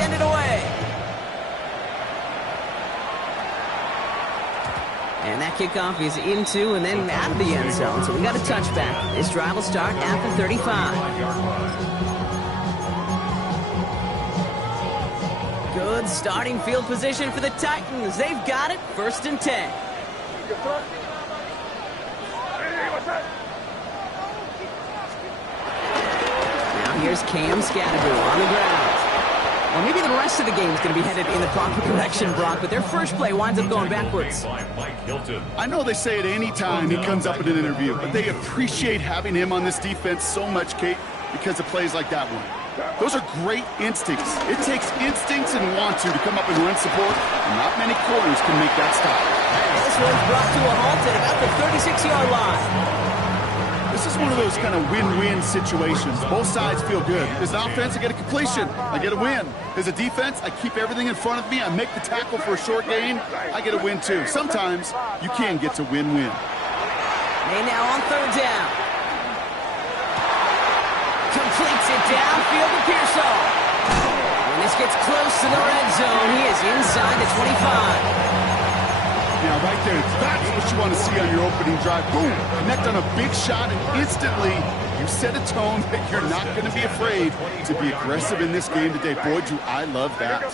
send it away. And that kickoff is into and then out of the end zone. So we got a touchback. This drive will start at the 35. Good starting field position for the Titans. They've got it. 1st and 10. Now here's Cam Scatterbury on the ground. Well, maybe the rest of the game is going to be headed in the proper direction, Brock, but their first play winds up going backwards. I know they say it any time he comes up in an interview, but they appreciate having him on this defense so much, Kate, because of plays like that one. Those are great instincts. It takes instincts and want to come up and run support, and not many corners can make that stop. This one's brought to a halt at about the 36-yard line. This is one of those kind of win-win situations. Both sides feel good. As an offense, I get a completion. I get a win. As a defense, I keep everything in front of me. I make the tackle for a short gain. I get a win, too. Sometimes, you can get to win-win. They now on 3rd down. Completes it downfield to Pearsall. When this gets close to the red zone, he is inside the 25. Now, right there, that's what you want to see on your opening drive. Boom! Connect on a big shot, and instantly, you set a tone that you're not going to be afraid to be aggressive in this game today. Boy, do I love that.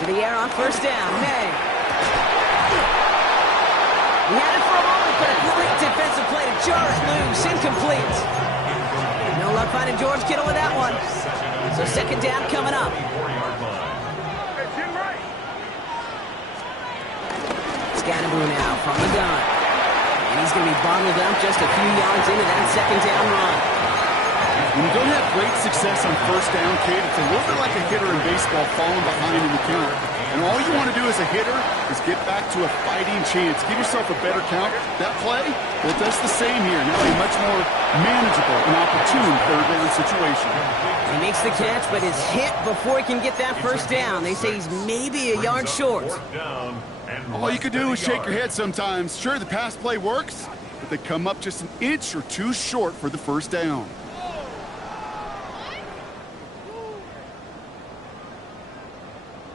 To the air on 1st down, May. He had it for a moment, but a great defensive play to jar it loose. Incomplete. No luck finding George Kittle with that one. So 2nd down coming up. Scatterbury now from the gun. And he's going to be bottled up just a few yards into that 2nd down run. When you don't have great success on 1st down, Kate, it's a little bit like a hitter in baseball falling behind in the count. And all you want to do as a hitter is get back to a fighting chance. Give yourself a better count. That play, well, it does the same here. Now a much more manageable and opportune 3rd down situation. He makes the catch, but is hit before he can get that 1st down. They say he's maybe a yard short. All you can do is shake your head sometimes. Sure, the pass play works, but they come up just an inch or two short for the 1st down.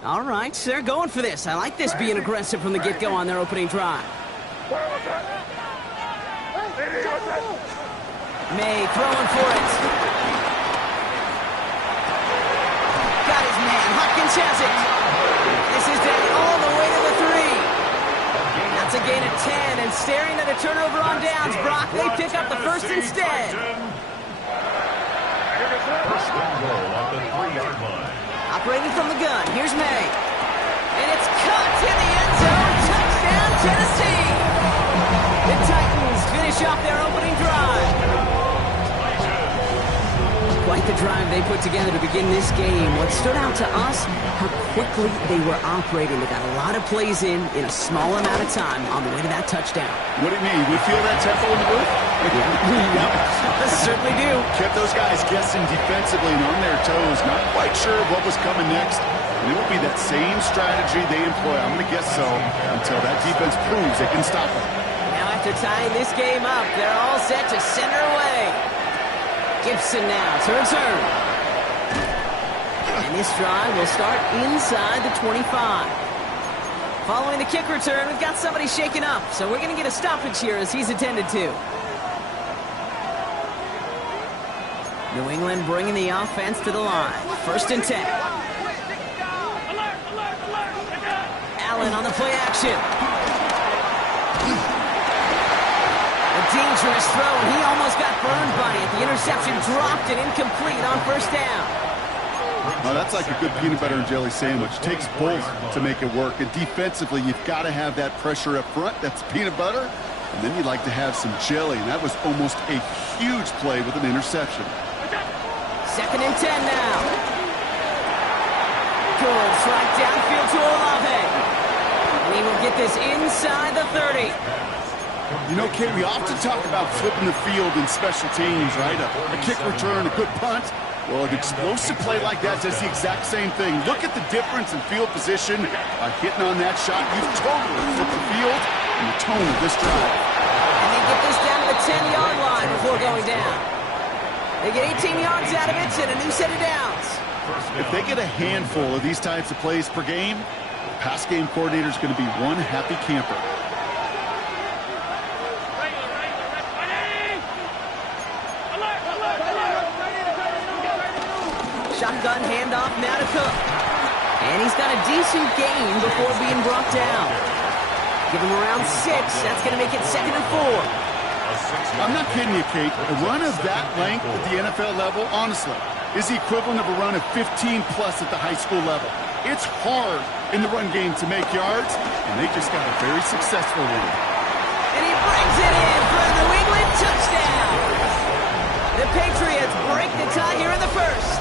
All right, they're going for this. I like this being aggressive from the get-go on their opening drive. May throwing for it. Got his man. Hopkins has it. This is down all the way to the 3. That's a gain of 10, and staring at a turnover on downs. Brock, they pick up the 1st instead. First and goal on the 3-yard line. Operating from the gun, here's May. And it's caught in the end zone. Touchdown, Tennessee. The Titans finish off their opening drive. Quite the drive they put together to begin this game. What stood out to us, how quickly they were operating. They got a lot of plays in a small amount of time on the way to that touchdown. What do you mean? We feel that tempo in the booth? Yep, certainly do. Kept those guys guessing defensively and on their toes, not quite sure what was coming next. And it will be that same strategy they employ, I'm going to guess so, until that defense proves they can stop them. Now after tying this game up, they're all set to center away. Gibson now turns her. And this drive will start inside the 25. Following the kick return, we've got somebody shaken up, so we're going to get a stoppage here as he's attended to. New England bringing the offense to the line. 1st and 10. Allen on the play action. A dangerous throw, and he almost got burned by it. The interception dropped and incomplete on 1st down. Well, that's like a good peanut butter and jelly sandwich. It takes both to make it work. And defensively, you've got to have that pressure up front. That's peanut butter. And then you'd like to have some jelly. And that was almost a huge play with an interception. 2nd and 10 now. Good strike downfield to Olave. And he will get this inside the 30. You know, Kate, we often talk about flipping the field in special teams, right? A kick return, a good punt. Well, an explosive play like that does the exact same thing. Look at the difference in field position. By hitting on that shot, you've totally flipped the field and the tone of this drive. And they get this down to the 10-yard line before going down. They get 18 yards out of it and a new set of downs. If they get a handful of these types of plays per game, the pass game coordinator is going to be one happy camper. Shotgun handoff now to Cook. And he's got a decent gain before being brought down. Give him around 6. That's going to make it 2nd and 4. I'm not kidding you, Kate. A run of that length at the NFL level, honestly, is the equivalent of a run of 15-plus at the high school level. It's hard in the run game to make yards, and they just got a very successful one. And he brings it in for a New England touchdown. The Patriots break the tie here in the first.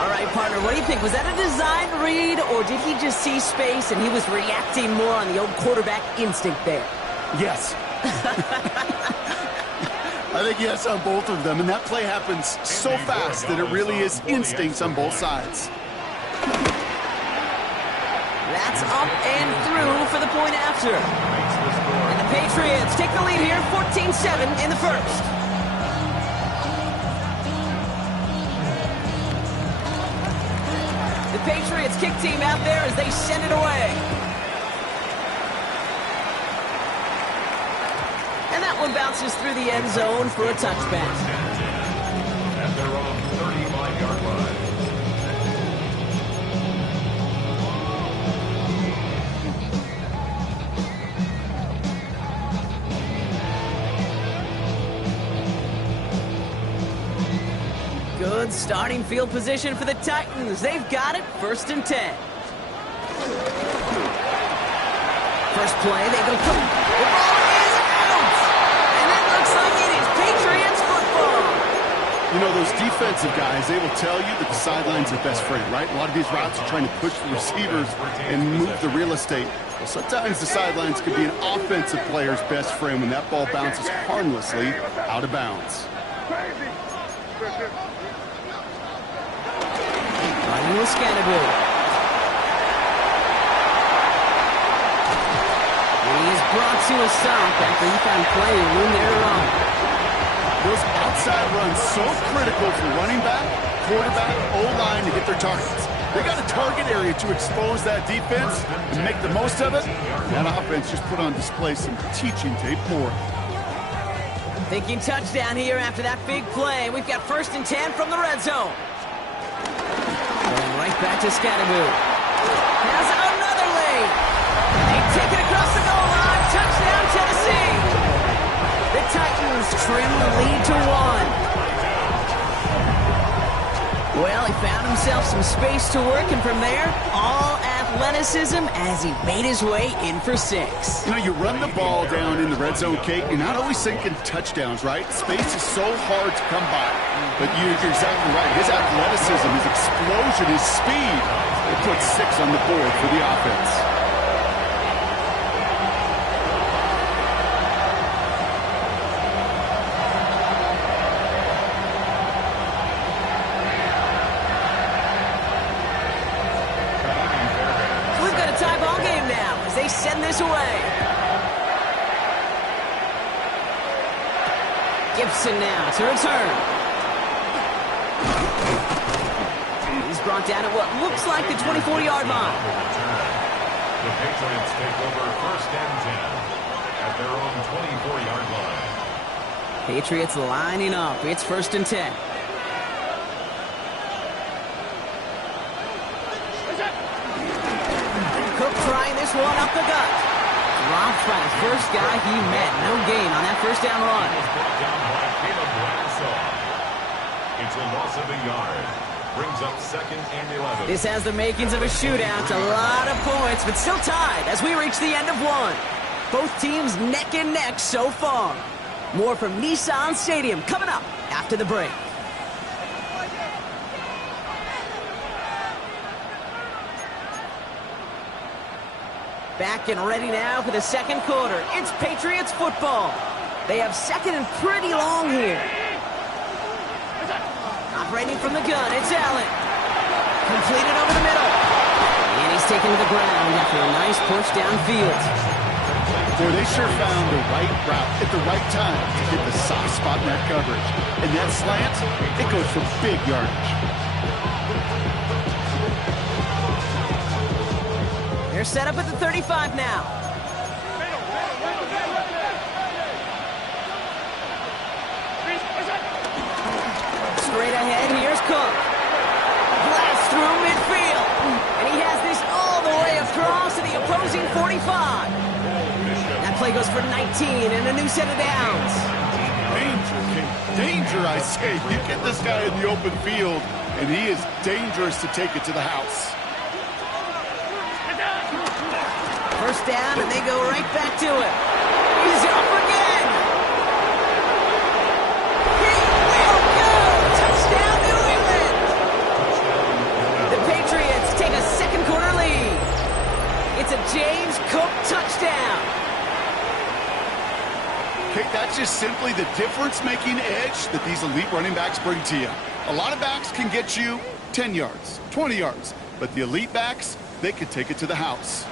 All right, partner, what do you think? Was that a design read, or did he just see space and he was reacting more on the old quarterback instinct there? Yes. I think yes on both of them, and that play happens so fast that it really is instincts on both sides. That's up and through for the point after. And the Patriots take the lead here, 14-7 in the first. The Patriots kick team out there as they send it away. And that one bounces through the end zone for a touchback. At their own 35-yard line. Good starting field position for the Titans. They've got it, 1st and 10. First play, they go. The ball is out! And it looks like it is Patriots football. You know, those defensive guys, they will tell you that the sideline's their best friend, right? A lot of these routes are trying to push the receivers and move the real estate. Well, sometimes the sidelines could be an offensive player's best friend when that ball bounces harmlessly out of bounds. Running with Scannaboo. He's brought to a stop after he found playing room there to run. Those outside runs so critical for running back, quarterback, O-line to get their targets. They got a target area to expose that defense and make the most of it. That offense just put on display some teaching tape for it. Thinking touchdown here after that big play. We've got 1st and 10 from the red zone. Going right back to Scannaboo. Has another lead. They take it across the goal line. Touchdown, Tennessee. The Titans trim the lead to 1. Well, he found himself some space to work, and from there, all athleticism as he made his way in for 6. You know, you run the ball down in the red zone, Kate, you're not always thinking touchdowns, right? Space is so hard to come by. But you're exactly right. His athleticism, his explosion, his speed, it puts 6 on the board for the offense. They send this away. Gibson now to return. He's brought down at what looks like the 24-yard line. The Patriots take over 1st and 10 at their own 24-yard line. Patriots lining up. It's 1st and 10. Cook trying this one up the gut. Dropped by the first guy he met. No gain on that 1st down run. Brought down by Caleb Bradshaw. It's a loss of a yard. Brings up 2nd and 11. This has the makings of a shootout. A lot of points, but still tied as we reach the end of 1. Both teams neck and neck so far. More from Nissan Stadium coming up after the break. Back and ready now for the 2nd quarter. It's Patriots football. They have 2nd and pretty long here. Operating from the gun, it's Allen. Completed over the middle. And he's taken to the ground after a nice push downfield. Boy, they sure found the right route at the right time to hit the soft spot in that coverage. And that slant, it goes for big yardage. They're set up at the 35 now. Straight ahead, here's Cook. Blast through midfield. And he has this all the way across to the opposing 45. That play goes for 19 and a new set of downs. Danger, Kate. Danger, I say. You get this guy in the open field, and he is dangerous to take it to the house. First down, and they go right back to it. He's up again. He will go. Touchdown, New England. The Patriots take a second quarter lead. It's a James Cook touchdown. Okay, that's just simply the difference-making edge that these elite running backs bring to you. A lot of backs can get you 10 yards, 20 yards, but the elite backs, they can take it to the house.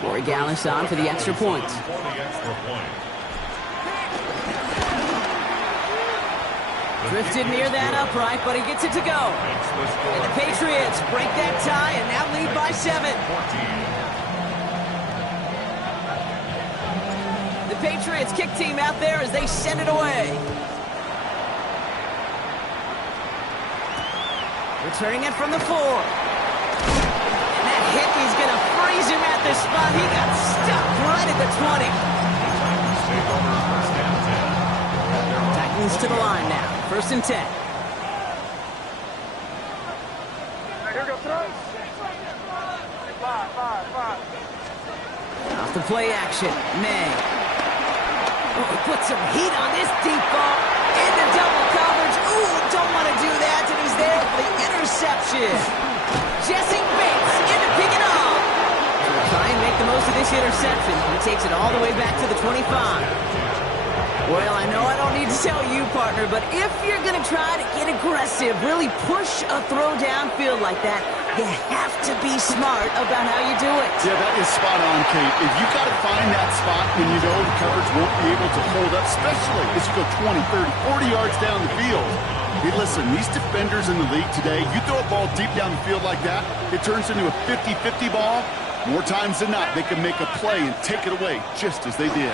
Corey Gallis on for the extra point. Drifted near that upright, but he gets it to go. And the Patriots break that tie and now lead by 7. The Patriots kick team out there as they send it away. Returning it from the 4. And that hit is going to freeze him at the spot. He got stuck right at the 20. Titans to the line now. 1st and 10. Off the play action. May. Oh, he put some heat on this deep ball. Into double coverage. Ooh, don't want to do that. And he's there for the interception. Jesse Bates in to pick it off. He'll try and make the most of this interception. He takes it all the way back to the 25. Well, I know I don't need to tell you, partner, but if you're going to try to get aggressive, really push a throw downfield like that, you have to be smart about how you do it. Yeah, that is spot on, Kate. If you got to find that spot when you know the coverage won't be able to hold up, especially as you go 20, 30, 40 yards down the field. Hey, listen, these defenders in the league today, you throw a ball deep down the field like that, it turns into a 50-50 ball. More times than not, they can make a play and take it away just as they did.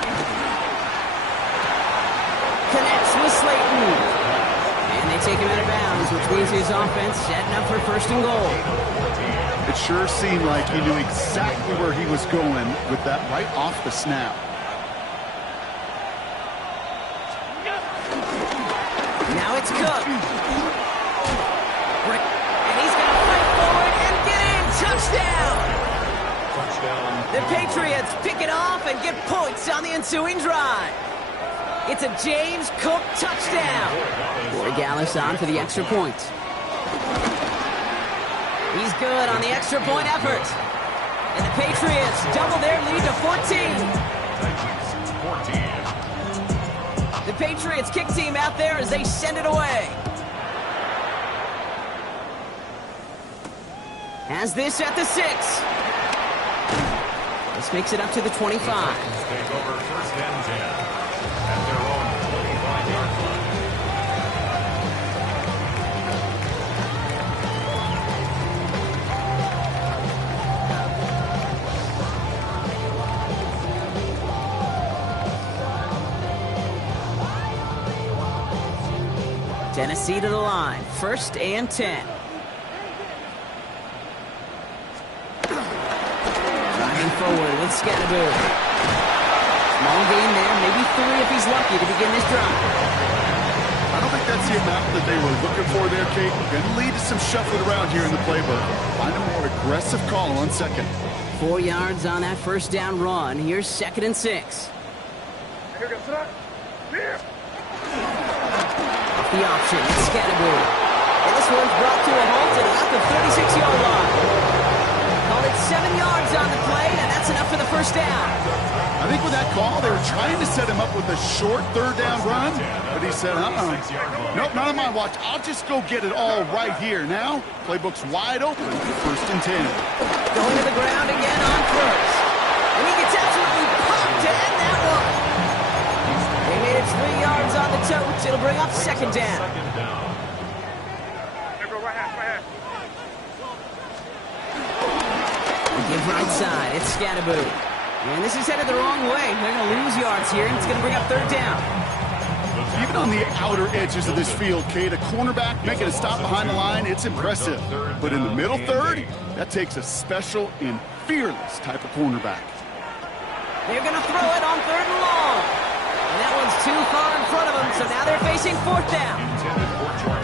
Connects with Slayton. And they take him out of bounds, which means his offense setting up for 1st and goal. It sure seemed like he knew exactly where he was going with that right off the snap. Now it's Cook. And he's going to fight forward and get in. Touchdown! The Patriots pick it off and get points on the ensuing drive. It's a James Cook touchdown. Corey Gallis on for the extra point. He's good on the extra point effort. And the Patriots double their lead to 14. The Patriots kick team out there as they send it away. Has this at the 6. This makes it up to the 25. Take over 1st and 10 at their own 25-yard line. Tennessee to the line. 1st and 10. Driving forward with Scatterboot. Small gain there, maybe 3 if he's lucky to begin this drive. I don't think that's the amount that they were looking for there, Kate. Going to lead to some shuffling around here in the playbook. Find a more aggressive call on 2nd. 4 yards on that 1st down run. Here's 2nd and 6. Off the option, it's Scatterboot. And this one's brought to a halt at about the 36-yard line. Call it 7 yards on the play, and that's enough for the 1st down. I think with that call, they were trying to set him up with a short third down run, but he said, nope, not on my watch. I'll just go get it all right here. Now, playbook's wide open, 1st and 10. Going to the ground again on first. And he gets absolutely pumped to end that one. They made it 3 yards on the tote. It'll bring up 2nd down. We give right side. It's Scatterboot. And this is headed the wrong way. They're going to lose yards here, and it's going to bring up 3rd down. Even on the outer edges of this field, Kate, a cornerback making a stop behind the line, it's impressive. But in the middle third, that takes a special and fearless type of cornerback. They're going to throw it on 3rd and long. And that one's too far in front of them, so now they're facing 4th down.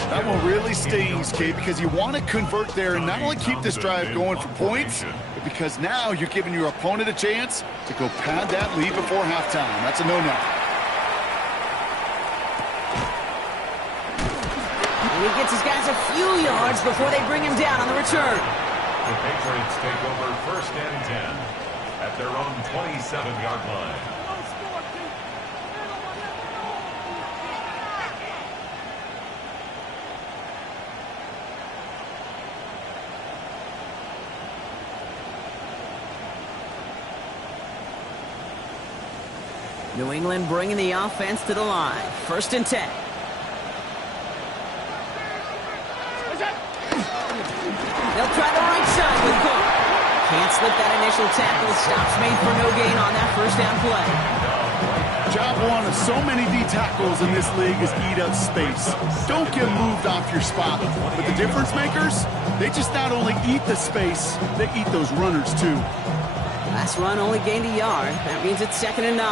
That one really stings, Kate, because you want to convert there and not only keep this drive going for points, but because now you're giving your opponent a chance to go pad that lead before halftime. That's a no-no. And he gets his guys a few yards before they bring him down on the return. The Patriots take over 1st and 10 at their own 27-yard line. New England bringing the offense to the line. 1st and 10. They'll try the right side with Cook. Can't slip that initial tackle. Stops made for no gain on that 1st down play. Job one of so many D tackles in this league is eat up space. Don't get moved off your spot. But the difference makers, they just not only eat the space, they eat those runners too. Last run only gained a yard. That means it's 2nd and 9.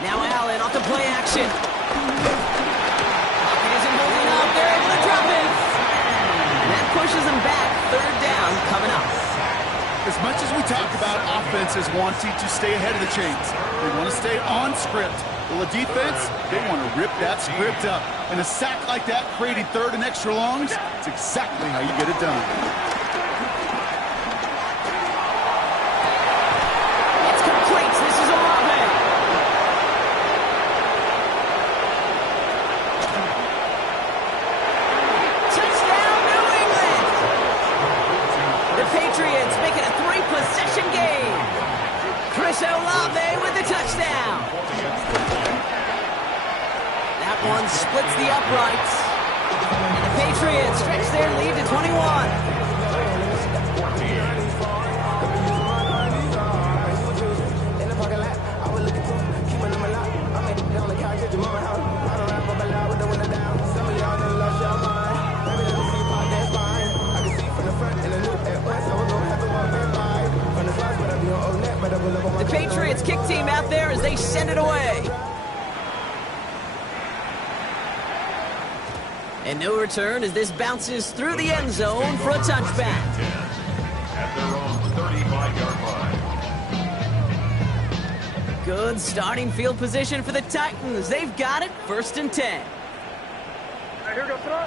Now Allen off the play action. Pocket isn't holding up. They're able to drop it. And that pushes them back. 3rd down coming up. As much as we talk about offenses wanting to stay ahead of the chains, they want to stay on script. Well, the defense, they want to rip that script up. And a sack like that, creating 3rd and extra longs, it's exactly how you get it done. It's complete. This is Olave. Touchdown, New England! The Patriots make it a 3-possession game. Chris Olave with the touchdown. That one splits the uprights. And the Patriots stretch their lead to 21. The Patriots kick team out there as they send it away. And no return as this bounces through the end zone for a touchback. At their own 35-yard line. Good starting field position for the Titans. They've got it. 1st and 10. Here goes throw.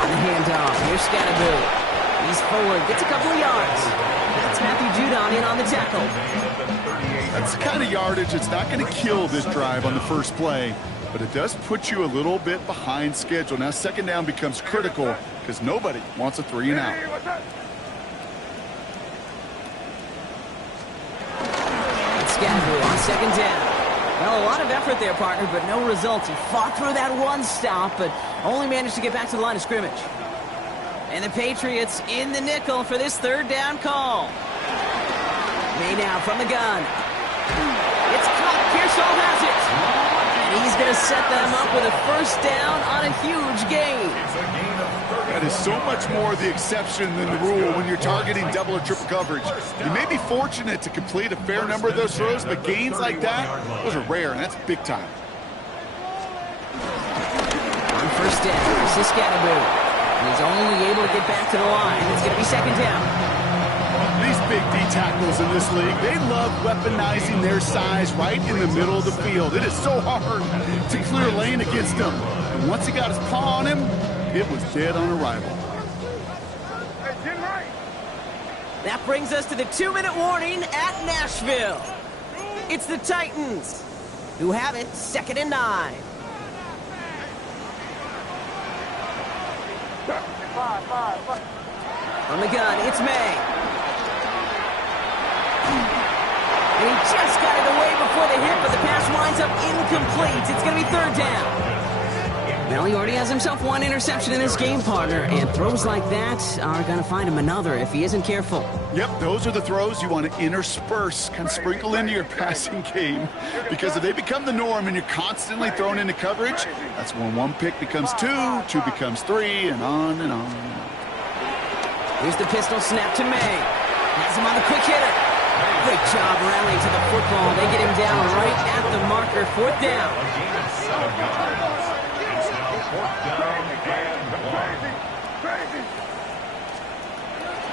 On the handoff, here's Scatterboot. He's forward, gets a couple of yards. That's Matthew Judon in on the tackle. That's the kind of yardage that's not going to kill this drive on the first play, but it does put you a little bit behind schedule. Now 2nd down becomes critical because nobody wants a 3 and out. It's Scatterboot on 2nd down. Well, a lot of effort there, partner, but no results. He fought through that one stop, but only managed to get back to the line of scrimmage. And the Patriots in the nickel for this 3rd down call. May now from the gun. It's caught. Pearsall has it. And he's going to set them up with a 1st down on a huge gain. That is so much more the exception than the rule when you're targeting double or triple coverage. You may be fortunate to complete a fair number of those throws, but gains like that, those are rare, and that's big time. On 1st down, this is Scatterboot. He's only able to get back to the line. It's going to be 2nd down. These big D tackles in this league, they love weaponizing their size right in the middle of the field. It is so hard to clear lane against them. And once he got his paw on him, it was dead on arrival. That brings us to the 2-minute warning at Nashville. It's the Titans who have it, 2nd and 9. On the gun, it's May. And he just got it away before the hit, but the pass winds up incomplete. It's going to be 3rd down. Well, he already has himself one interception in this game, partner, and throws like that are going to find him another if he isn't careful. Yep, those are the throws you want to intersperse, kind of sprinkle into your passing game, because if they become the norm and you're constantly thrown into coverage, that's when one pick becomes 2, 2 becomes 3, and on and on and on. Here's the pistol snap to May. Has him on the quick hitter. Great job rallying to the football. They get him down right at the marker, 4th down.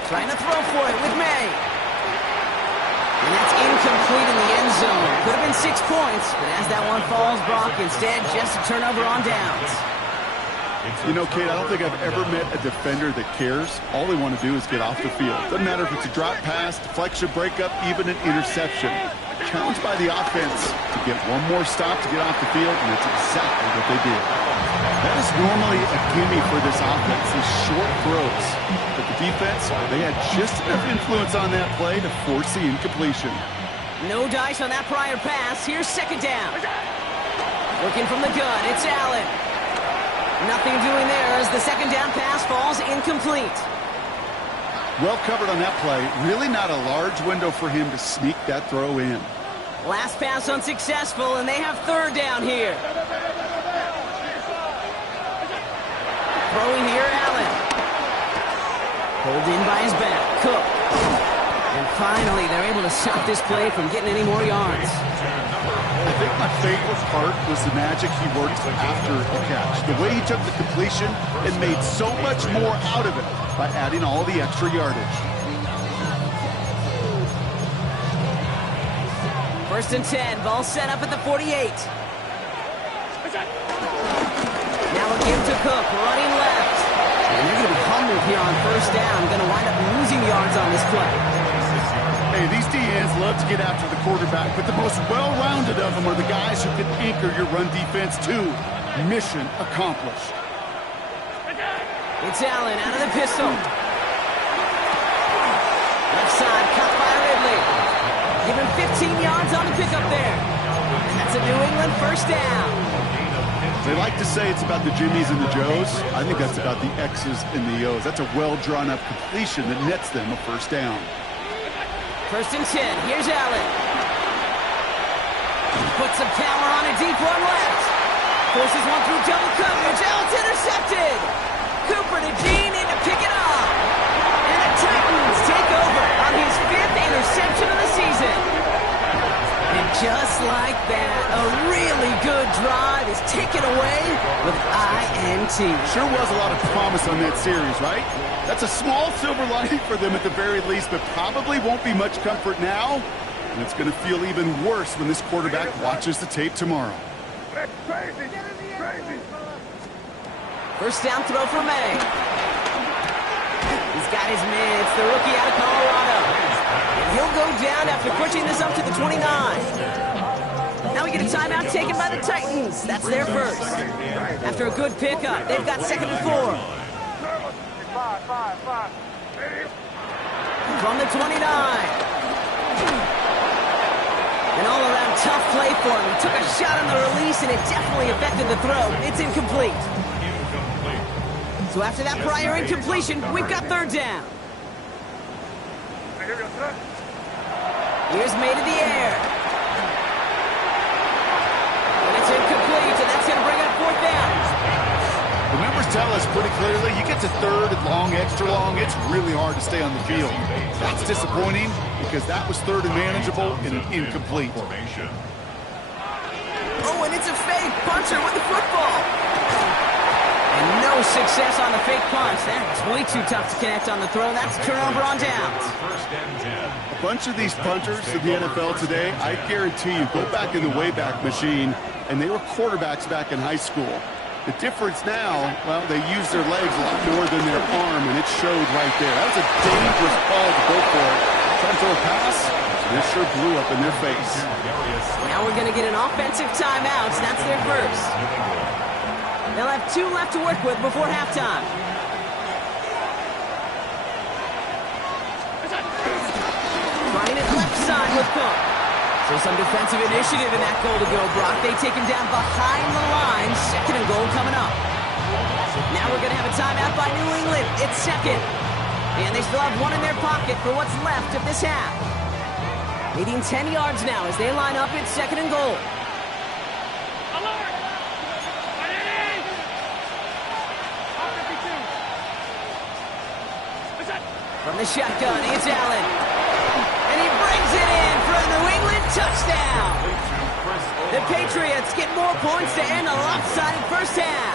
Trying to throw for it with May. And that's incomplete in the end zone. Could have been 6 points, but as that one falls, Brock, instead just a turnover on downs. You know, Kate, I don't think I've ever met a defender that cares. All they want to do is get off the field. Doesn't matter if it's a drop pass, deflection, breakup, even an interception. Challenged by the offense to get one more stop to get off the field, and that's exactly what they did. That is normally a gimme for this offense, these short throws. But the defense, they had just enough influence on that play to force the incompletion. No dice on that prior pass. Here's 2nd down. Looking from the gun, it's Allen. Nothing doing there as the 2nd down pass falls incomplete. Well covered on that play. Really not a large window for him to sneak that throw in. Last pass unsuccessful, and they have 3rd down here. Throwing here, Allen. Pulled in by his back. Cook. And finally, they're able to stop this play from getting any more yards. I think my favorite part was the magic he worked after the catch. The way he took the completion and made so much more out of it by adding all the extra yardage. 1st and 10. Ball set up at the 48. Now a give to Cook, running left. And they're going to be humbled here on 1st down. Going to wind up losing yards on this play. Hey, these DNs love to get after the quarterback, but the most well-rounded of them are the guys who can anchor your run defense too. Mission accomplished. It's Allen out of the pistol. Left side, cut by Ridley. Give him 15 yards on the pickup there. That's a New England 1st down. They like to say it's about the Jimmies and the Joes. I think that's about the X's and the O's. That's a well-drawn-up completion that nets them a 1st down. 1st and 10. Here's Allen. Puts some power on a deep one left. Forces one through double coverage. Allen's intercepted. Cooper to Jean in to pick it up. And the Titans take over on his 5th interception of the season. And just like that, a really good drive is taken away with INT. Sure was a lot of promise on that series, right? That's a small silver lining for them at the very least, but probably won't be much comfort now. And it's going to feel even worse when this quarterback watches the tape tomorrow. Crazy. 1st down throw for May. He's got his man. It's the rookie out of Colorado. And he'll go down after pushing this up to the 29. Now we get a timeout taken by the Titans. That's their 1st. After a good pickup, they've got 2nd and 4. From the 29. An all-around tough play for him. He took a shot on the release, and it definitely affected the throw. It's incomplete. So after that prior incompletion, we've got 3rd down. Here's May to the air. And it's incomplete, and that's going to bring up 4th down. The numbers tell us pretty clearly, you get to 3rd and long, extra long, it's really hard to stay on the field. That's disappointing because that was 3rd and manageable and an incomplete. Oh, and it's a fake punter with the football. And no success on the fake punch. That's way too tough to connect on the throw. That's a turnover on downs. A bunch of these punters in the NFL today, I guarantee you, go back in the Wayback Machine, and they were quarterbacks back in high school. The difference now, well, they use their legs a lot more than their arm, and it showed right there. That was a dangerous call to go for it. Trying to throw a pass, this sure blew up in their face. Now we're going to get an offensive timeout. That's their first. They'll have 2 left to work with before halftime. Trying it left side with Cook. So some defensive initiative in that goal to go, Brock. They take him down behind the line. 2nd and goal coming up. Now we're going to have a timeout by New England. It's 2nd. And they still have 1 in their pocket for what's left of this half. Leading 10 yards now as they line up. It's 2nd and goal. From the shotgun, it's Allen. And he brings it in for a New England touchdown. The Patriots get more points to end a lopsided first half.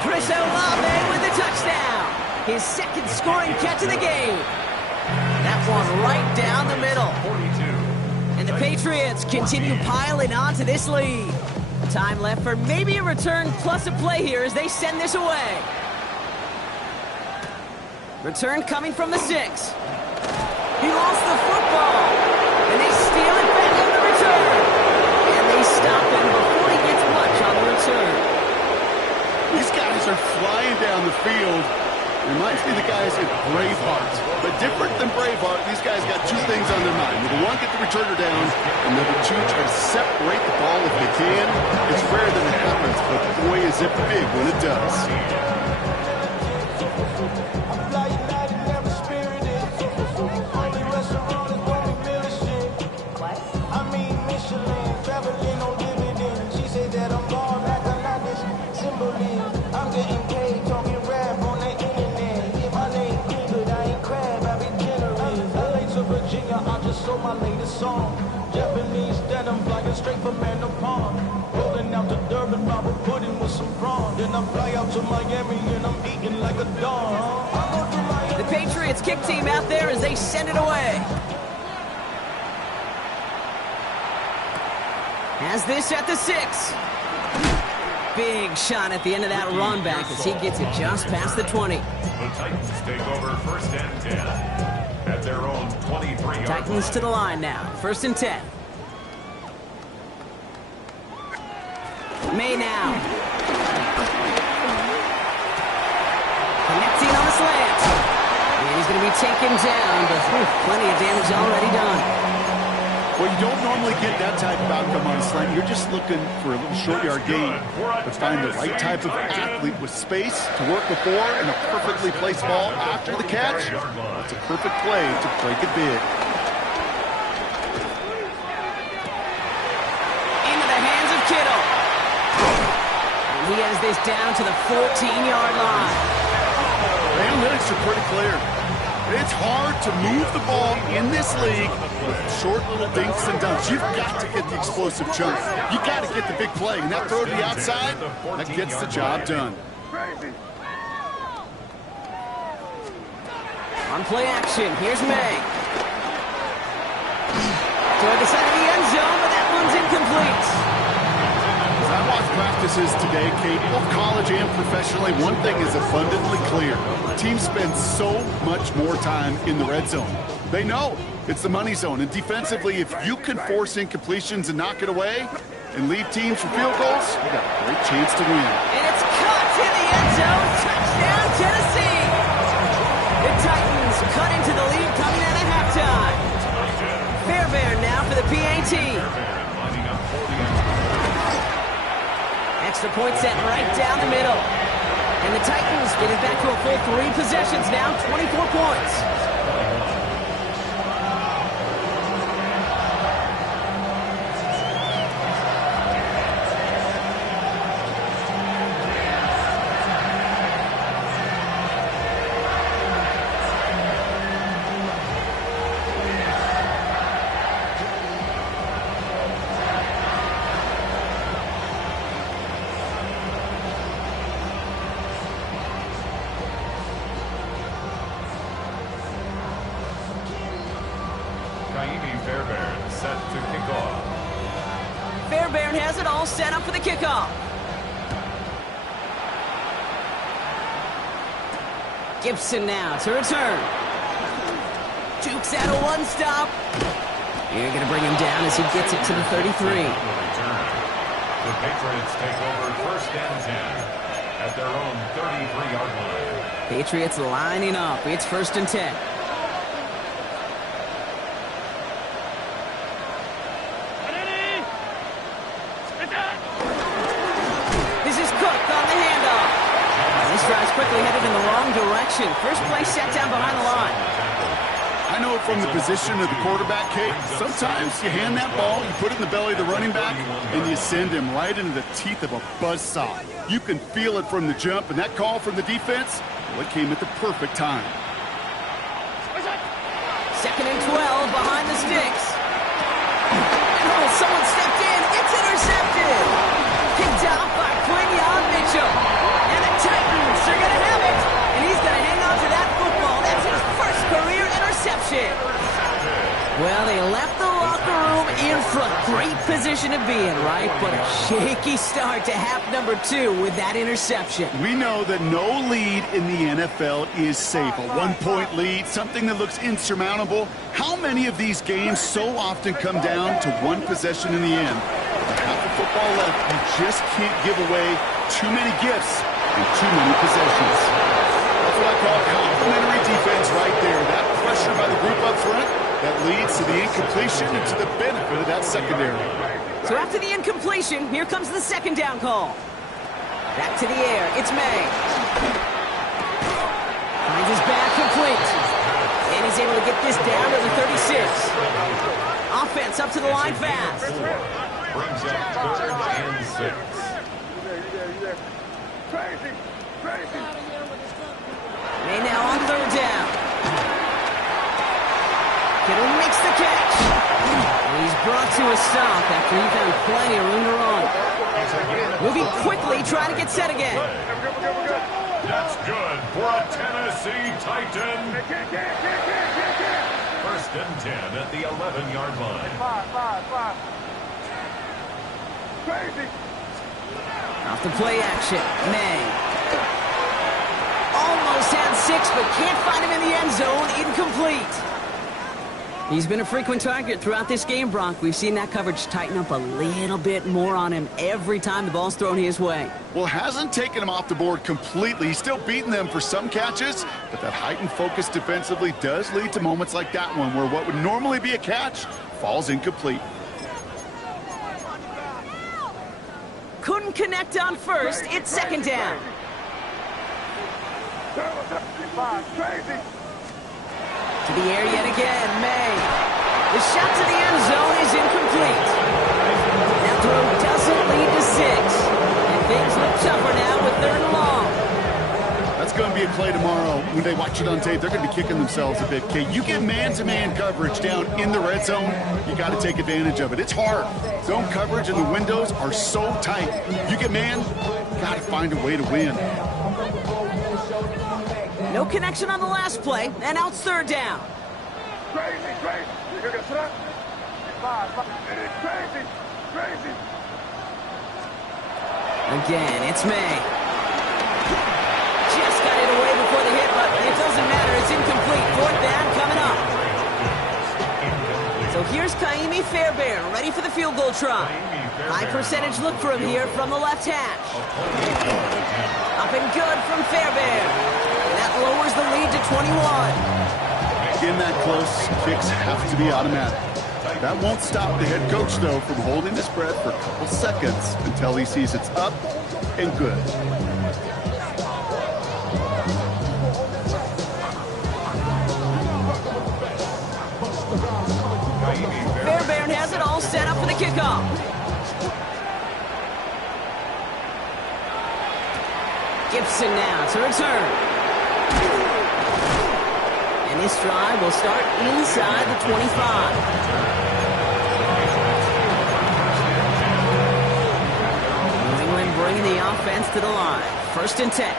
Chris Olave with the touchdown. His 2nd scoring catch of the game. That one right down the middle. And the Patriots continue piling onto this lead. Time left for maybe a return plus a play here as they send this away. Return coming from the 6. He lost the football. And they steal it back on the return. And they stop him before he gets much on the return. These guys are flying down the field. Reminds me of the guys at Braveheart. But different than Braveheart, these guys got 2 things on their mind. Number 1, get the returner down. And number 2, try to separate the ball if they can. It's rare that it happens, but boy, is it big when it does. My latest song, Japanese denim flying straight from Manapon. Rolling out to Durban, Bible pudding with some prawn. Then I fly out to Miami and I'm eating like a dog. The Patriots kick team out there as they send it away. Has this at the 6. Big shot at the end of that run back as he gets it just past the 20. The Titans take over 1st and 10. At their own 23-yard Titans line. to the line now. 1st and 10. May now. Connecting on the slant. And he's going to be taken down, but plenty of damage already done. Well, you don't normally get that type of outcome on a slant. You're just looking for a little short yard gain. But find the right type of athlete with space to work before and a perfectly placed ball after the catch. That's a perfect play to break it big. Into the hands of Kittle. And he has this down to the 14-yard line. The analytics are pretty clear. It's hard to move the ball in this league with short little dinks and dunks. You've got to get the explosive chunk. You got to get the big play. And that throw to the outside, that gets the job done. On play action, here's May. Toward the side of the end zone, but that one's incomplete. As I watch practices today, Kate, both college and professionally, one thing is abundantly clear. Teams spend so much more time in the red zone. They know it's the money zone. And defensively, if you can force incompletions and knock it away and leave teams for field goals, you got a great chance to win. And it's caught in the end zone. Touchdown, Tennessee. The Titans cut into the lead coming out of halftime. Fairbairn now for the PAT. Extra point set right down the middle. And the Titans get it back to a full 3 possessions now, 24 points. Fairbairn set to kick off. Fairbairn has it all set up for the kickoff. Gibson now to return. Jukes out a one-stop. You're going to bring him down as he gets it to the 33. The Patriots take over first and 10 at their own 33-yard line. Patriots lining up. It's first and 10. This is Cook on the handoff. This drive's quickly headed in the wrong direction. First play set down behind the line. I know from the position of the quarterback, Kate, sometimes you hand that ball, you put it in the belly of the running back, and you send him right into the teeth of a buzzsaw. You can feel it from the jump, and that call from the defense, well, it came at the perfect time. Second and 12 behind the sticks. And oh, someone stepped in. It's intercepted. Picked off by Quinyon Mitchell. And the Titans are going to have it. And he's going to hang on to that football. That's his first career interception. Well, they left the locker room in front. Great position to be in, right? But a shaky start to half number 2 with that interception. We know that no lead in the NFL is safe. A one-point lead, something that looks insurmountable. How many of these games so often come down to one possession in the end? With half of football left, you just can't give away too many gifts and too many possessions. That's what I call complimentary defense right there. That pressure by the group up front that leads to the incompletion and to the benefit of that secondary. So after the incompletion, here comes the second down call. Back to the air. It's May. Finds his back complete. And he's able to get this down to the 36. Offense up to the line fast. Brings up third and 6. Crazy. May now on third down. Kittle makes the catch. And he's brought to a stop after he found plenty of room to run. Moving quickly, trying to get set again. That's good for a Tennessee Titan. First and 10 at the 11-yard line. Five. Crazy. Off the play action, May. Almost had 6, but can't find him in the end zone. Incomplete. He's been a frequent target throughout this game, Brock. We've seen that coverage tighten up a little bit more on him every time the ball's thrown his way. Well, hasn't taken him off the board completely. He's still beating them for some catches, but that heightened focus defensively does lead to moments like that one where what would normally be a catch falls incomplete. Couldn't connect on first. It's second down. Crazy. To the air yet again, May. The shot to the end zone is incomplete. That throw doesn't lead to 6. And things look tougher now with third and long. That's going to be a play tomorrow. When they watch it on tape, they're going to be kicking themselves a bit. Okay, you get man-to-man coverage down in the red zone, you got to take advantage of it. It's hard. Zone coverage and the windows are so tight. You get man, got to find a way to win. No connection on the last play, and now it's third down. Crazy. Again, it's May. Just got it away before the hit, but it doesn't matter. It's incomplete. Fourth down coming up. So here's Kaimi Fairbairn, ready for the field goal try. High percentage look for him here from the left hash. Up and good from Fairbairn. That lowers the lead to 21. In that close, kicks have to be automatic. That won't stop the head coach, though, from holding his breath for a couple seconds until he sees it's up and good. Fairbairn has it all set up for the kickoff. Gibson now to return. And this drive will start inside the 25. New England bringing the offense to the line. First and 10.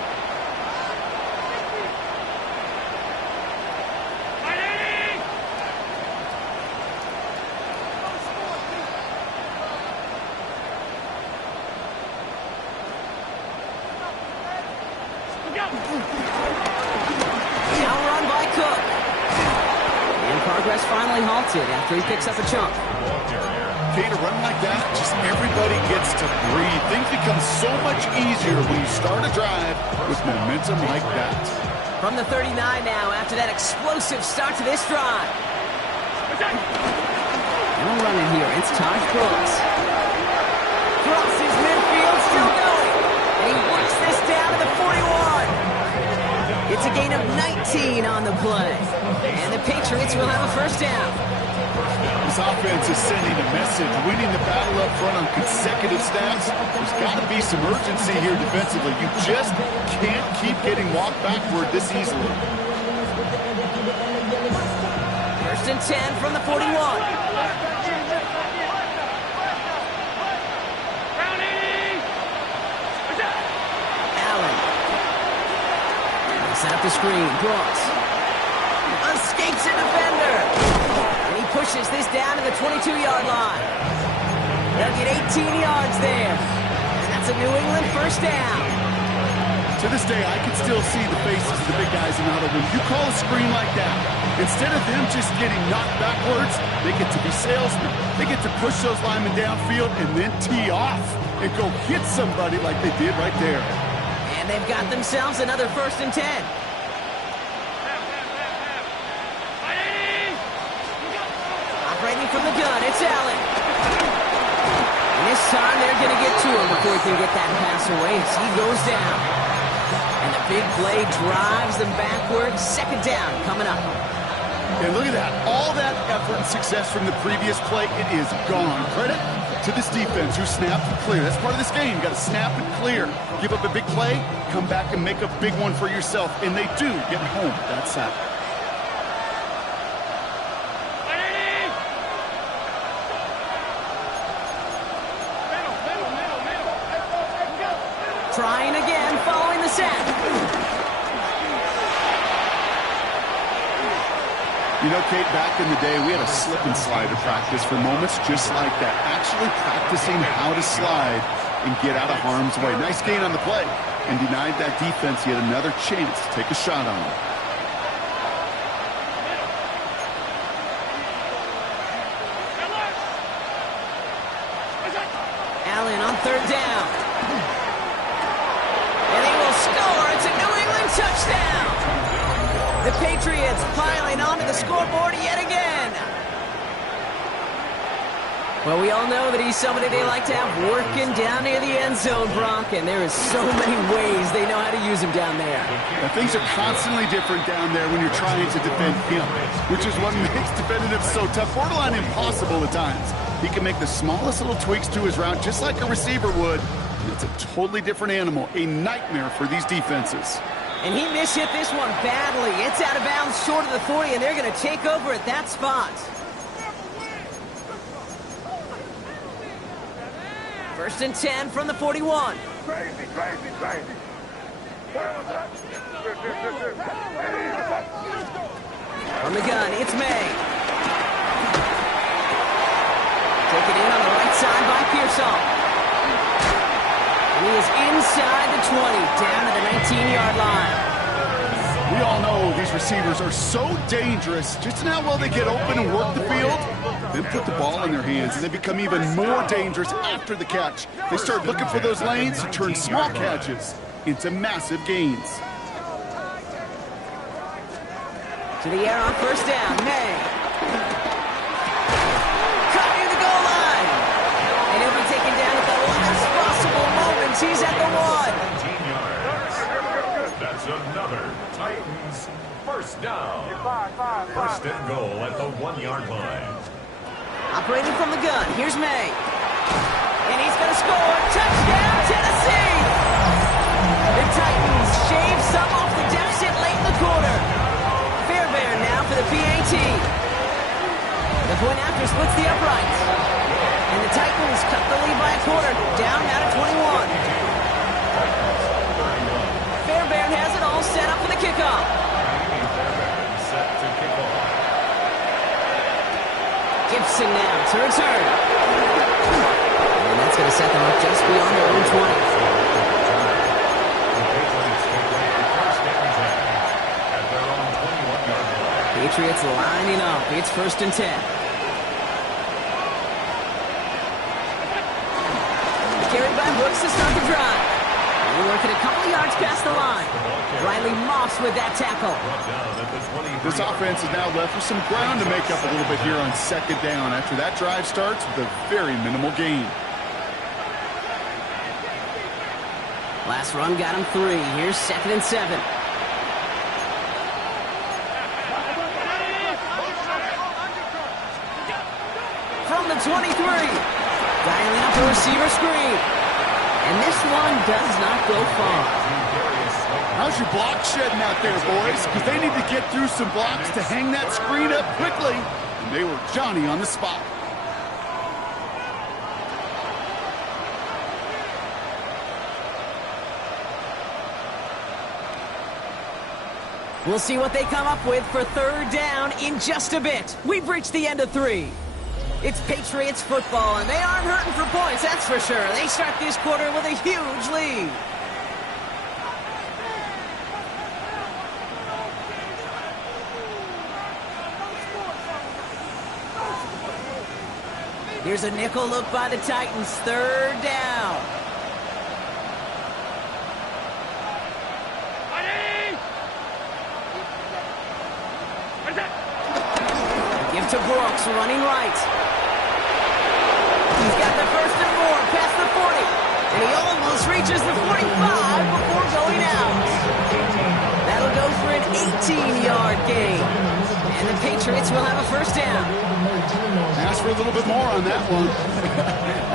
finally halted after he picks up a chunk. Okay, to run like that, just everybody gets to breathe. Things become so much easier when you start a drive with momentum like that. From the 39 now, after that explosive start to this drive. No running here. It's Taj Brooks. Crosses midfield, still going. And he works this down to the 41. It's a gain of 19 on the play. And the Patriots will have a first down. This offense is sending a message, winning the battle up front on consecutive snaps. There's got to be some urgency here defensively. You just can't keep getting walked backward this easily. First and 10 from the 41. Allen. Set up the screen. Brooks escapes a defender. And he pushes this down to the 22-yard line. They'll get 18 yards there. And that's a New England first down. To this day, I can still see the faces of the big guys in the huddle. When you call a screen like that, instead of them just getting knocked backwards, they get to be salesmen. They get to push those linemen downfield and then tee off and go hit somebody like they did right there. And they've got themselves another first and 10. Operating from the gun, it's Allen. And this time they're going to get to him before he can get that pass away as he goes down. And the big play drives them backwards. Second down coming up. And look at that. All that effort and success from the previous play, it is gone. Credit to this defense who snapped and clear. That's part of this game. You got to snap and clear. Give up a big play, come back and make a big one for yourself. And they do get home that sack. Trying again, following the sack. You know, Kate, back in the day, we had a slip and slide to practice for moments just like that. Actually practicing how to slide and get out of harm's way. Nice gain on the play. And denied that defense yet another chance to take a shot on him. Allen on third down. And he will score. It's a New England touchdown. The Patriots piling onto the scoreboard yet again. Well, we all know that he's somebody they like to have working down near the end zone, Brock, and there is so many ways they know how to use him down there. And things are constantly different down there when you're trying to defend him, which is what makes defending him so tough, borderline impossible at times. He can make the smallest little tweaks to his route just like a receiver would. It's a totally different animal, a nightmare for these defenses. And he mishit this one badly. It's out of bounds short of the 40, and they're going to take over at that spot. First and 10 from the 41. Crazy. From the gun, it's May. Take it in on the right side by Pearsall. And he is inside the 20, down to the 19-yard line. We all know these receivers are so dangerous. Just in how well they get open and work the field, then put the ball in their hands, and they become even more dangerous after the catch. They start looking for those lanes to turn small catches into massive gains. To the air on first down, May. Cut near the goal line. And he'll be taken down at the last possible moment. He's at the 1. 19 yards. That's another Titans first down. First and goal at the 1-yard line. Operating from the gun, here's May. And he's going to score. Touchdown, Tennessee! The Titans shave some off the deficit late in the quarter. Fairbairn now for the PAT. The point after splits the uprights. And the Titans cut the lead by a quarter, down now to 21. Fairbairn has it all set up for the kickoff. Set to kick off. Gibson now to return. And that's going to set them up just beyond their own 20. Patriots lining up. It's 1st and 10. Carried by Brooks to start the drive. We're working a couple of yards past the line. Riley Moss with that tackle. This offense is now left with some ground to make up a little bit here on 2nd down after that drive starts with a very minimal gain. Last run got him 3. Here's 2nd and 7. From the 23. Dialing up a receiver screen. And this one does not go far. How's your block shedding out there, boys? Because they need to get through some blocks to hang that screen up quickly. And they were Johnny on the spot. We'll see what they come up with for 3rd down in just a bit. We've reached the end of 3. It's Patriots football, and they aren't hurting for points, that's for sure. They start this quarter with a huge lead. Here's a nickel look by the Titans. 3rd down. Give to Brooks, running right. He's got the 1st and more, past the 40. And he almost reaches the 45 before going out. That'll go for an 18-yard gain. And the Patriots will have a 1st down. Ask for a little bit more on that one.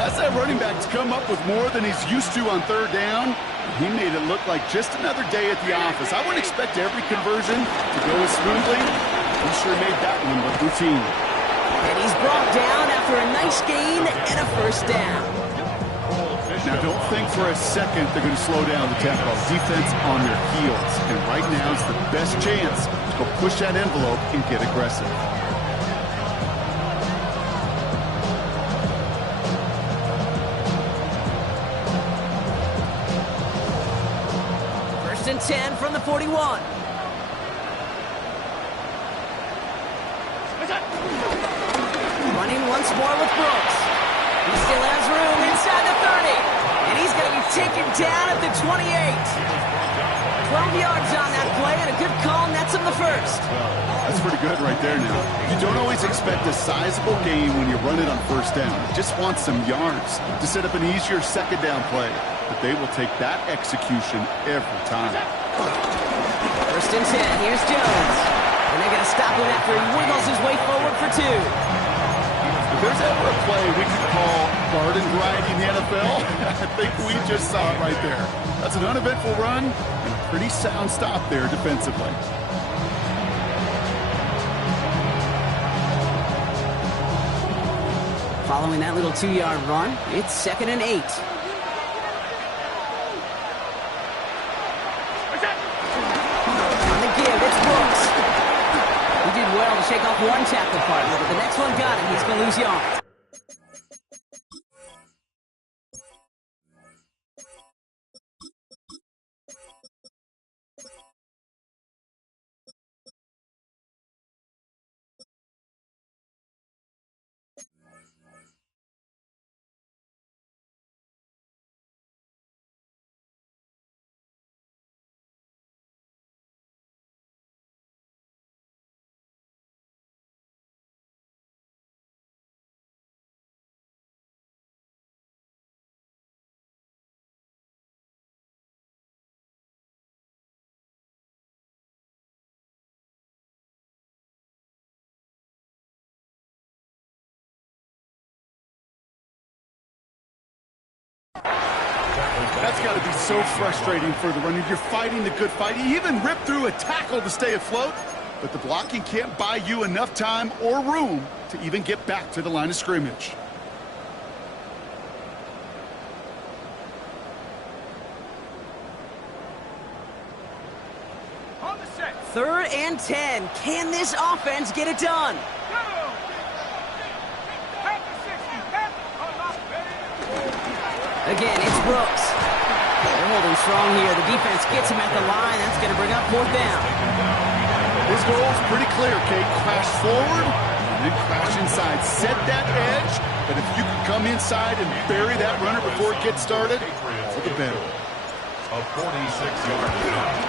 That's that running back to come up with more than he's used to on 3rd down. He made it look like just another day at the office. I wouldn't expect every conversion to go as smoothly. He sure made that one look routine. And he's brought down after a nice gain and a 1st down. Now, don't think for a second they're going to slow down the tempo. Defense on their heels. And right now is the best chance to go push that envelope and get aggressive. First and 10 from the 41. Running once more with Brooks. He still has room inside the 30. And he's going to be taken down at the 28. 12 yards on that play, and a good call nets him the 1st. That's pretty good right there now. You don't always expect a sizable gain when you run it on 1st down. You just want some yards to set up an easier 2nd down play. But they will take that execution every time. 1st and 10. Here's Jones. And they're going to stop him after he wiggles his way forward for 2. If there's ever a play we could call garden variety in the NFL, I think we just saw it right there. That's an uneventful run and a pretty sound stop there defensively. Following that little 2-yard run, it's 2nd and 8. On the give, it's Brooks. He did well to shake off one tackle partner, but the next one got him. He's going to lose yards. That's got to be so frustrating for the runner. You're fighting the good fight. You even rip through a tackle to stay afloat, but the blocking can't buy you enough time or room to even get back to the line of scrimmage. On the set. 3rd and 10. Can this offense get it done? Again, it's Brooks. They're holding strong here. The defense gets him at the line. That's going to bring up 4th down. His goal is pretty clear, Kate. Crash forward and then crash inside. Set that edge, but if you can come inside and bury that runner before it gets started, all the better. A 46-yard attempt.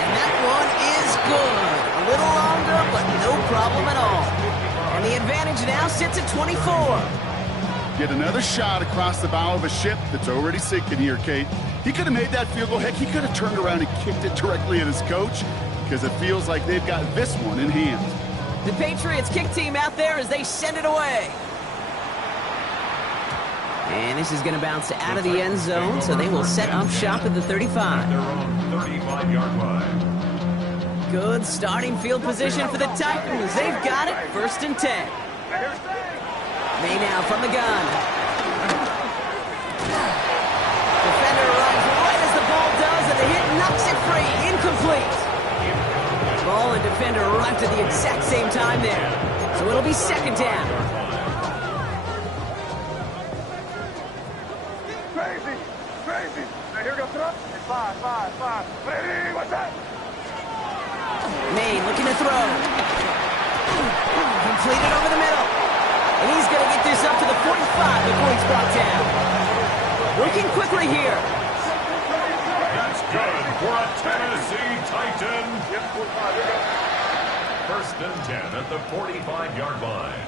And that one is good. A little longer, but no problem at all. And the advantage now sits at 24. Get another shot across the bow of a ship that's already sinking here, Kate. He could have made that field goal. Heck, he could have turned around and kicked it directly at his coach because it feels like they've got this one in hand. The Patriots kick team out there as they send it away. And this is going to bounce out of the end zone, so they will set up shop at the 35. Their own 35-yard line. Good starting field position for the Titans. They've got it, 1st and 10. May now from the gun. Defender runs right as the ball does, and the hit knocks it free. Incomplete. Ball and defender arrived at the exact same time there. So it'll be 2nd down. Crazy. Now here goes up. 5. Ready, what's that? Maine looking to throw. Completed over the middle. And he's going to get this up to the 45 before he's brought down. Working quickly here. That's good for a Tennessee Titan. 1st and 10 at the 45-yard line.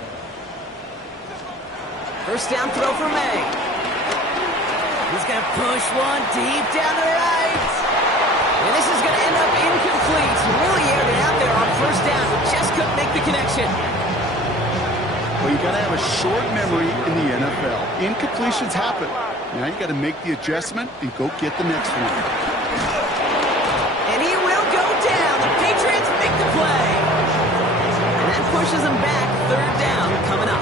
1st down throw for May. He's going to push one deep down to the right. And this is going to end up incomplete. Really aired it out there on 1st down, but just couldn't make the connection. Well, you got to have a short memory in the NFL. Incompletions happen. Now you got to make the adjustment and go get the next one. And he will go down. The Patriots make the play. And that pushes them back. 3rd down coming up.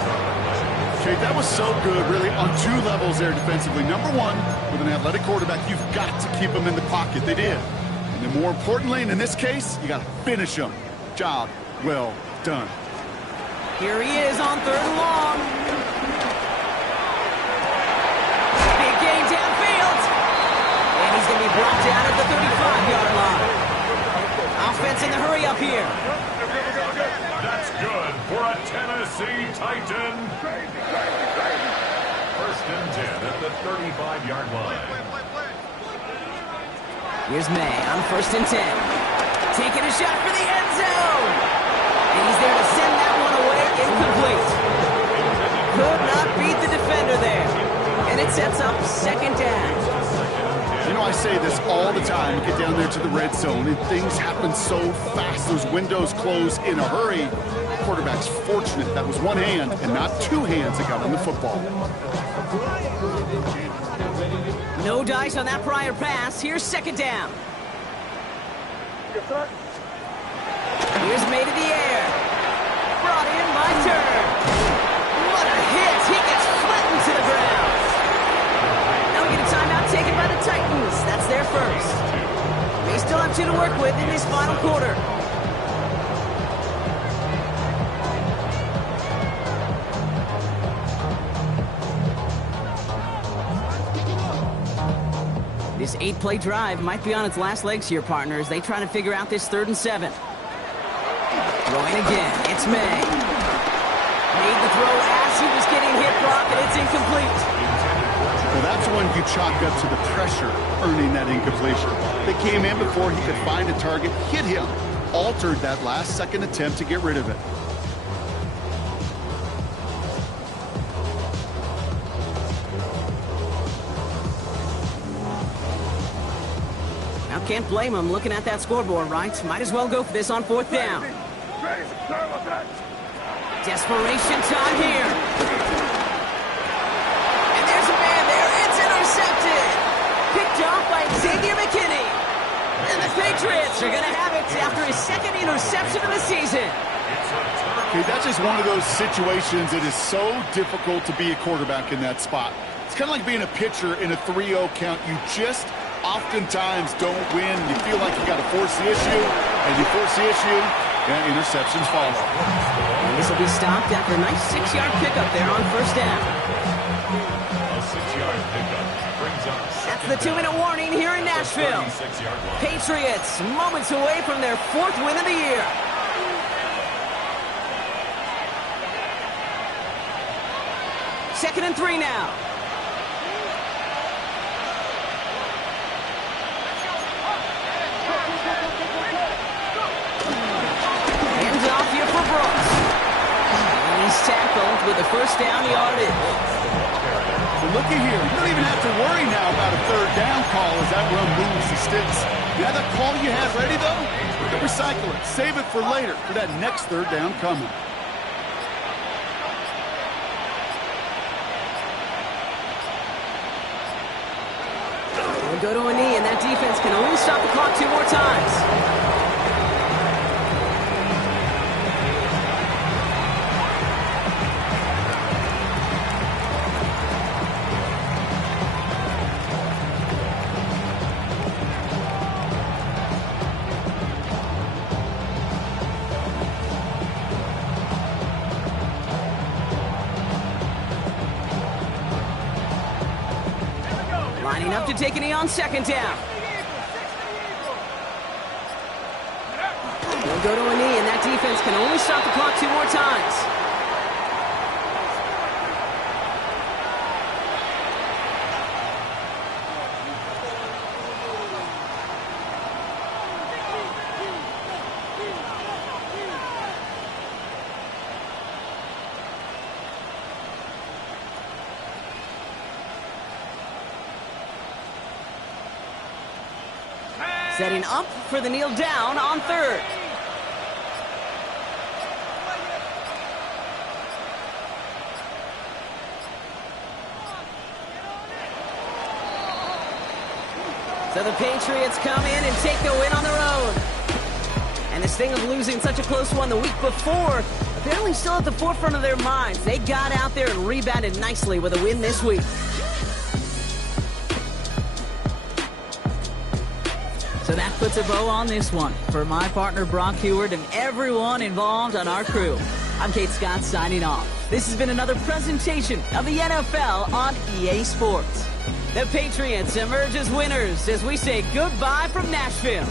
Okay, that was so good, really, on 2 levels there defensively. Number 1, with an athletic quarterback, you've got to keep him in the pocket. They did. And then more importantly, and in this case, you got to finish him. Job well done. Here he is on 3rd and long. Big gain downfield. And he's going to be brought down at the 35-yard line. Offense in the hurry up here. That's good for a Tennessee Titan. 1st and 10 at the 35-yard line. Here's May on 1st and 10. Taking a shot for the end zone. And he's there to send that one away. Incomplete. Could not beat the defender there. And it sets up 2nd down. You know, I say this all the time. You get down there to the red zone, and things happen so fast. Those windows close in a hurry. Quarterback's fortunate that was one hand and not 2 hands that got on the football. No dice on that prior pass. Here's 2nd down. Here's May to the air. Brought in by Turner. What a hit. He gets flattened to the ground. Now we get a timeout taken by the Titans. That's their 1st. They still have 2 to work with in this final quarter. This 8-play drive might be on its last legs here, partners. They try to figure out this 3rd and 7. Throwing again. It's May. Made the throw as he was getting hit, Brock, and it's incomplete. Well, that's when you chalk up to the pressure earning that incompletion. They came in before he could find a target, hit him, altered that last-second attempt to get rid of it. Now, can't blame him looking at that scoreboard, right? Might as well go for this on 4th down. Desperation time here. And there's a man there. It's intercepted. Picked off by Xavier McKinney. And the Patriots are going to have it after his 2nd interception of the season. Okay, that's just one of those situations that is so difficult to be a quarterback in that spot. It's kind of like being a pitcher in a 3-0 count. You just oftentimes don't win. You feel like you got to force the issue, and you force the issue, and interceptions follow. And this will be stopped after a nice 6-yard pickup there on 1st down. A 6-yard pickup brings That's the 2-minute warning here in Nashville. Patriots moments away from their 4th win of the year. Second and 3 now. Hands off here for Brooks. And he's tackled with a first down yardage. So looky here. You don't even have to worry now about a 3rd down call as that run moves the sticks. You have that call you had ready, though? Recycle it. Save it for later, for that next 3rd down coming. We'll go to a knee, and that defense can only stop the clock 2 more times. Lining up to take a knee on 2nd down. We'll go to a knee, and that defense can only stop the clock 2 more times. Setting up for the kneel down on 3rd. So the Patriots come in and take the win on the road. And this thing of losing such a close one the week before, apparently still at the forefront of their minds. They got out there and rebounded nicely with a win this week. So that puts a bow on this one. For my partner Brock Heward and everyone involved on our crew, I'm Kate Scott signing off. This has been another presentation of the NFL on EA Sports. The Patriots emerge as winners as we say goodbye from Nashville.